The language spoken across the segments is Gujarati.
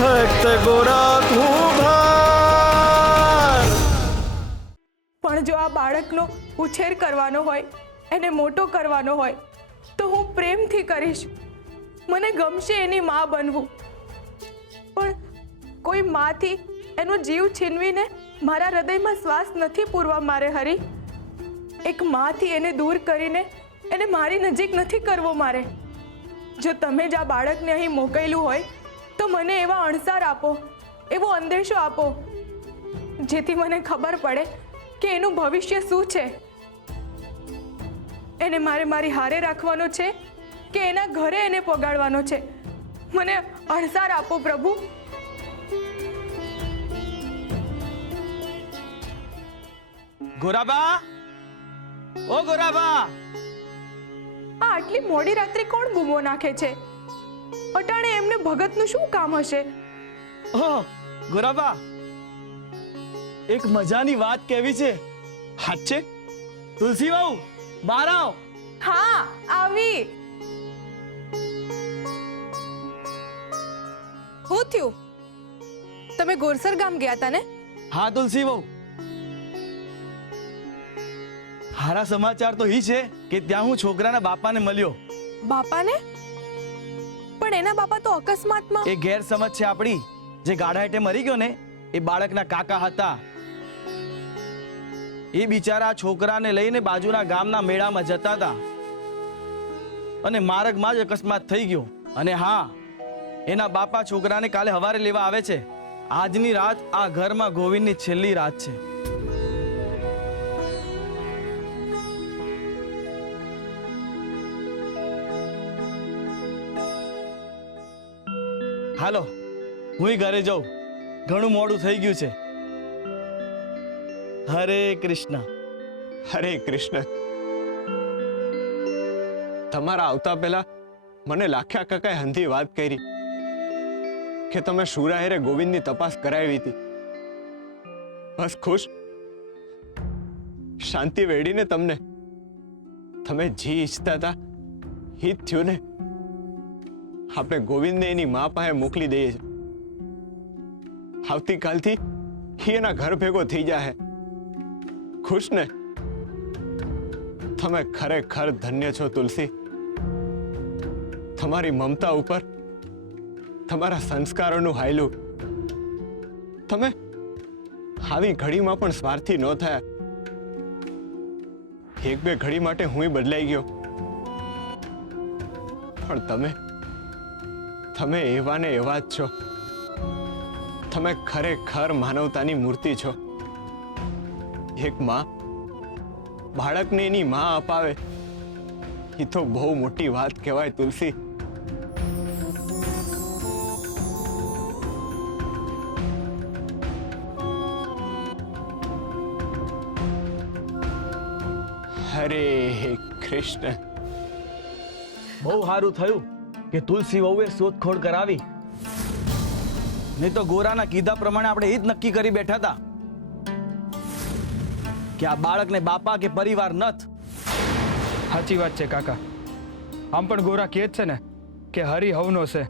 ભક્ત ગોરા તું ભાર। પણ જો આ બાળકનો ઉછેર કરવાનો હોય, એને મોટો કરવાનો હોય, તો હું પ્રેમથી કરીશ। મને ગમશે એની માં બનવું, પણ કોઈ માથી એનો જીવ છીનવીને મારા હૃદયમાં શ્વાસ નથી પૂરવા મારે હરી। એક માથી એને દૂર કરીને એને મારી નજીક નથી કરવો મારે। જો તમે જ આ બાળકને અહીં મોકલ્યું હોય તો મને એવા અણસાર આપો, એવો અંદેશો આપો, જેથી મને ખબર પડે કે એનું ભવિષ્ય શું છે। એને મારે મારી હારે રાખવાનો છે કે એના ઘરે એને પગાડવાનો છે? મને અણસાર આપો પ્રભુ। ગોરાબા, ઓ ગોરાબા, આ આટલી મોડી રાત્રે કોણ બૂમો નાખે છે? અટાણે એમને ભગતનું શું કામ હશે? ઓહ ગોરાબા, એક મજાની વાત કહેવી છે। હાચે? તુલસી વહુ બહાર આવ। હા, આવી। શું થયું? તમે ગોરસર ગામ ગયા હતા ને? હા તુલસી વહુ, હારા સમાચાર તો ઈ છે કે ત્યાં હું છોકરાના બાપાને મળ્યો। બાપાને? પણ એના બાપા તો અકસ્માતમાં। એ ગેરસમજ છે આપણી। જે ગાડા હેઠે મરી ગયો ને એ બાળકના કાકા હતા। એ બિચારા છોકરાને લઈને બાજુના ગામના મેળામાં જતા હતા અને માર્ગમાં જ અકસ્માત થઈ ગયો। અને હા, એના બાપા છોકરાને કાલે સવારે લેવા આવે છે। આજની રાત આ ઘરમાં ગોવિંદની છેલ્લી રાત છે। હાલો, હું ઘરે જાઉં, ઘણું મોડું થઈ ગયું છે। હરે કૃષ્ણ। હરે કૃષ્ણ। તમારા આવતા પહેલા મને લાખ્યા કાકાએ હંધી વાત કરી કે તમે શુરાહેરે ગોવિંદની તપાસ કરાવી હતી। બસ ખુશ, શાંતિ વેડીને તમને તમે જે ઈચ્છતા હતા એ જ થયું ને। આપણે ગોવિંદને એની મા પાસે મોકલી દઈએ છીએ। આવતીકાલથી એના ઘર ભેગો થઈ જાય। ખુશ ને? તમે ખરેખર ધન્ય છો તુલસી। તમારી મમતા ઉપર તમારા સંસ્કારોનું હાયલું। તમે આવી ઘડીમાં પણ સ્વાર્થી ન થયા। એક બે ઘડી માટે હું બદલાઈ ગયો, પણ તમે એવા ને એવા જ છો। તમે ખરેખર માનવતાની મૂર્તિ છો। એક માં બાળકને એની માં અપાવે એ તો બહુ મોટી વાત કહેવાય તુલસી। હરે કૃષ્ણ। બહુ સારું થયું કે તુલસી વહુએ શોધખોળ કરાવી, નહીં તો ગોરાના કીધા પ્રમાણે આપણે એ જ નક્કી કરી બેઠા હતા કે આ બાળકને બાપા કે પરિવાર નથ। સાચી વાત છે કાકા। આમ પણ ગોરા કહે છે ને કે હરી હવનો છે,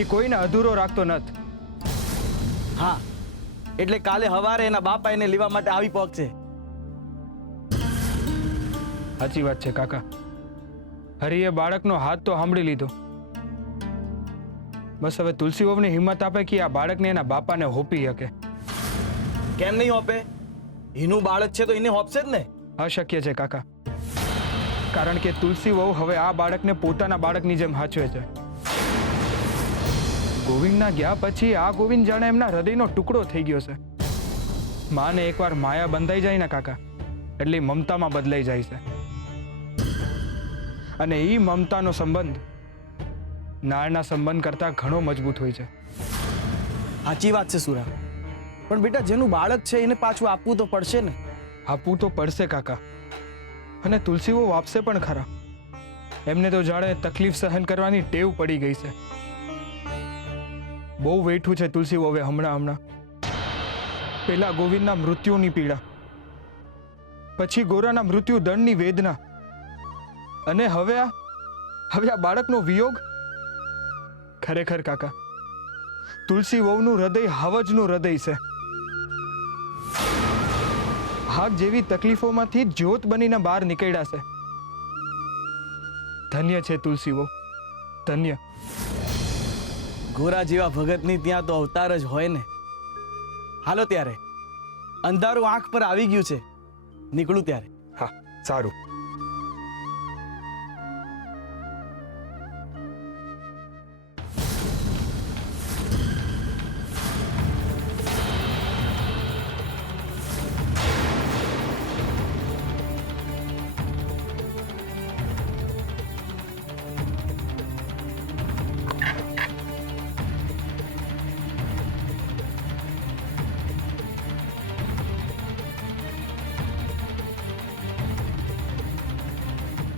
એ કોઈને અધૂરો રાખતો નથ। હા, એટલે કાલે હવારે એના બાપા એને લેવા માટે આવી પહોંચશે। સાચી વાત છે કાકા। હરીએ બાળકનો હાથ તો સાંભળી લીધો। બસ હવે તુલસી વહુની હિંમત આપે કે આ બાળકને એના બાપાને હોપી શકે। કેમ નહીં હોપે? એનું બાળક છે તો એને હોપશે જ ને। અશક્ય છે કાકા, કારણ કે તુલસી વહુ હવે આ બાળકને પોતાના બાળકની જેમ સાચવે છે। ગોવિંદના ગયા પછી આ ગોવિંદ જાણે એમના હૃદયનો ટુકડો થઈ ગયો છે। માને એકવાર માયા બંધાઈ જાય ને કાકા, એટલે મમતામાં બદલાઈ જાય છે, અને એ મમતાનો સંબંધ નાળના સંબંધ કરતા ઘણો મજબૂત હોય છે। સાચી વાત છે સુરા, પણ બેટા જેનું બાળક છે એને પાછું આપવું તો પડશે ને। આપવું તો પડશે કાકા, અને તુલસી વહુ આપશે પણ ખરા। એમને તો જાણે તકલીફ સહન કરવાની ટેવ પડી ગઈ છે। બહુ વેઠું છે તુલસી વહુએ હમણાં પેલા ગોવિંદના મૃત્યુની પીડા, પછી ગોરાના મૃત્યુ દંડની વેદના, અને હવે આ બાળકનો વિયોગ। ખરેખર કાકા, તુલસી વહુનું હૃદય હાવજનું હૃદય છે. આગ જેવી તકલીફોમાંથી જ્યોત બનીને બહાર નીકળ્યા છે. ધન્ય છે તુલસી વહુ, ધન્ય. ગોરા જેવા ભગતની ત્યાં તો અવતાર જ હોય ને. હાલો ત્યારે, અંધારું આંખ પર આવી ગયું છે, નીકળું ત્યારે. હા, સારું.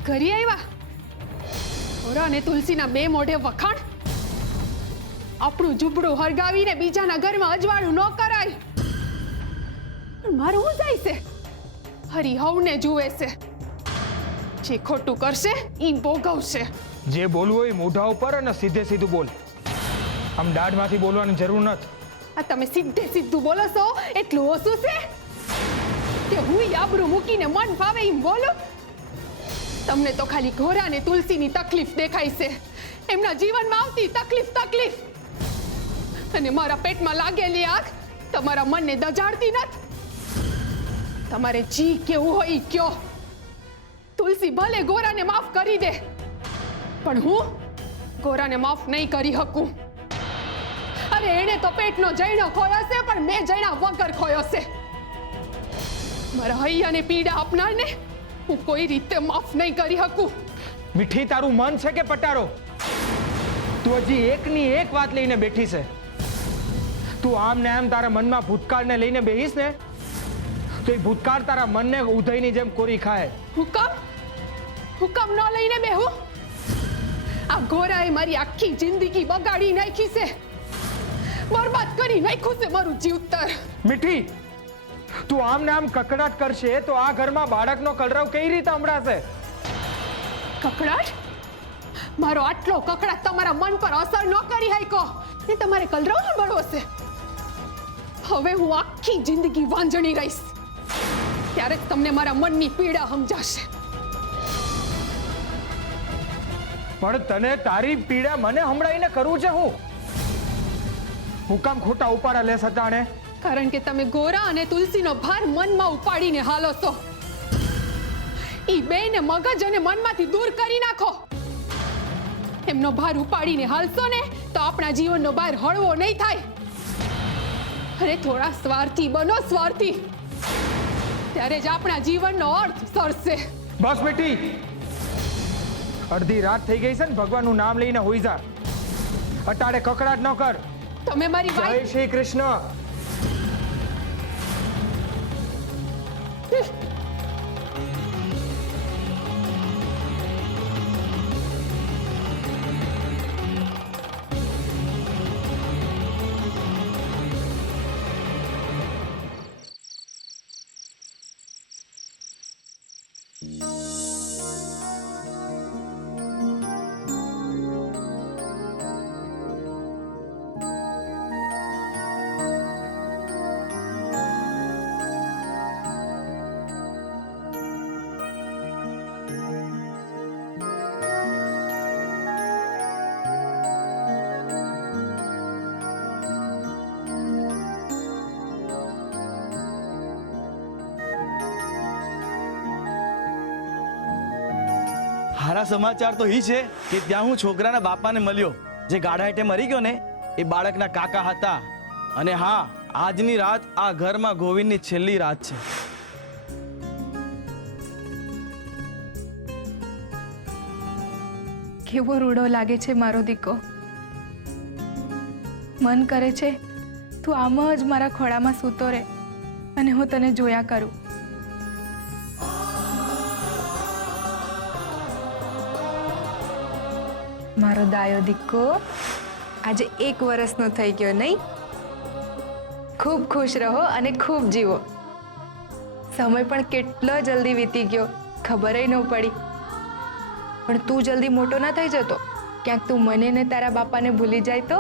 ઘરે આવ્યા ઓરા અને તુલસીના બે મોઢે વખાણ. આપણું ઝૂંપડું હરગાવીને બીજાના ઘરમાં અજવાળું ન કરાય. પણ મારું શું જાય છે? હરિહવને જુએ છે. જે ખોટું કરશે ઈ ભોગવશે. જે બોલવું હોય મોઢા ઉપર અને સીધે સીધું બોલ. આમ દાઢમાંથી બોલવાની જરૂર નથી. આ તમે સીધે સીધું બોલો છો એટલું ઓછું છે કે હું આબરૂ મૂકીને મન ફાવે એમ બોલું? તમને તો ખાલી ઘોરા ને તુલસીની તકલીફ દેખાય છે, એમના જીવનમાં આવતી તકલીફ. અને મારા પેટમાં લાગેલી આગ તમારા મનને દજાડતી નથી. તમારે જી કેવું હોય ઈ કયો. તુલસી ભલે ગોરાને માફ કરી દે, પણ હું ગોરાને માફ નહીં કરી શકું. અરે એણે તો પેટનો જૈણો ખોયો છે, પણ મેં જૈણા વગર ખોયો છે. મારા હૈયાને પીડા આપનારને હું કોઈ રીતે માફ નહીં કરી શકું. મીઠી, તારું મન છે કે પટારો? તું હજી એકની એક વાત લઈને બેઠી છે. તું આમ ને આમ તારા મનમાં ભૂતકાળને લઈને બેહીશ ને તો એ ભૂતકાળ તારા મનને ઉધઈની જેમ કોરી ખાય. હુકમ ન લઈને બેહું? આ ગોરાએ મારી આખી જિંદગી બગાડી નાખી છે, બરબાદ કરી નાખ્યું છે મારું જીવતર. મીઠી, તું આમ ને આમ કકડાટ કરશે તો આ ઘરમાં બાળકનો કલરવ કઈ રીતે સંભળાશે? કકડાટ? મારો આટલો કકડાટ તમારા મન પર અસર ન કરી શક્યો ને તમારે કલરવ સાંભળવો છે? હવે હું આખી જિંદગી વાંજણી રહીશ, ત્યારે જ તમને મારા મનની પીડા સમજાશે. પણ તને તારી પીડા મને હમણાઈને કરવું છે હું કામ ખોટા ઉપાડા લેસ હતા ને? કારણ કે તમે ગોરા અને તુલસીનો ભાર મનમાં ઉપાડીને હાલો છો. ઈ બેને મગજ અને મનમાંથી દૂર કરી નાખો. એમનો ભાર ઉપાડીને હાલશો ને તો આપણા જીવનનો ભાર હળવો નહીં થાય. અને થોડા સ્વાર્થી બનો, સ્વાર્થી, ત્યારે જ આપણા જીવનનો અર્થ સરશે. બસ બેટી, અડધી રાત થઈ ગઈ છે ને, ભગવાનનું નામ લઈને હોઈ જા. અટાડે કકડાટ ન કર. તમે મારી જય વાત શ્રી કૃષ્ણ. સારા સમાચાર તો ઈ છે કે ત્યાં હું છોકરાના બાપાને મળ્યો, જે ગાડા હેઠે મરી ગયો ને એ બાળકના કાકા હતા. અને હા, આજની રાત આ ઘરમાં ગોવિંદની છેલ્લી રાત છે. કેવો રૂડો લાગે છે મારો દીકો. મન કરે છે તું આમ જ મારા ખોળામાં સૂતો રહે અને હું તને જોયા કરું. મારો દાયો દીકો આજે 1 વર્ષનો થઈ ગયો નહીં? ખૂબ ખુશ રહો અને ખૂબ જીવો. સમય પણ કેટલો જલ્દી વીતી ગયો, ખબર ન પડી. પણ તું જલ્દી મોટો ના થઈ જતો. ક્યાંક તું મને ને તારા બાપાને ભૂલી જાય તો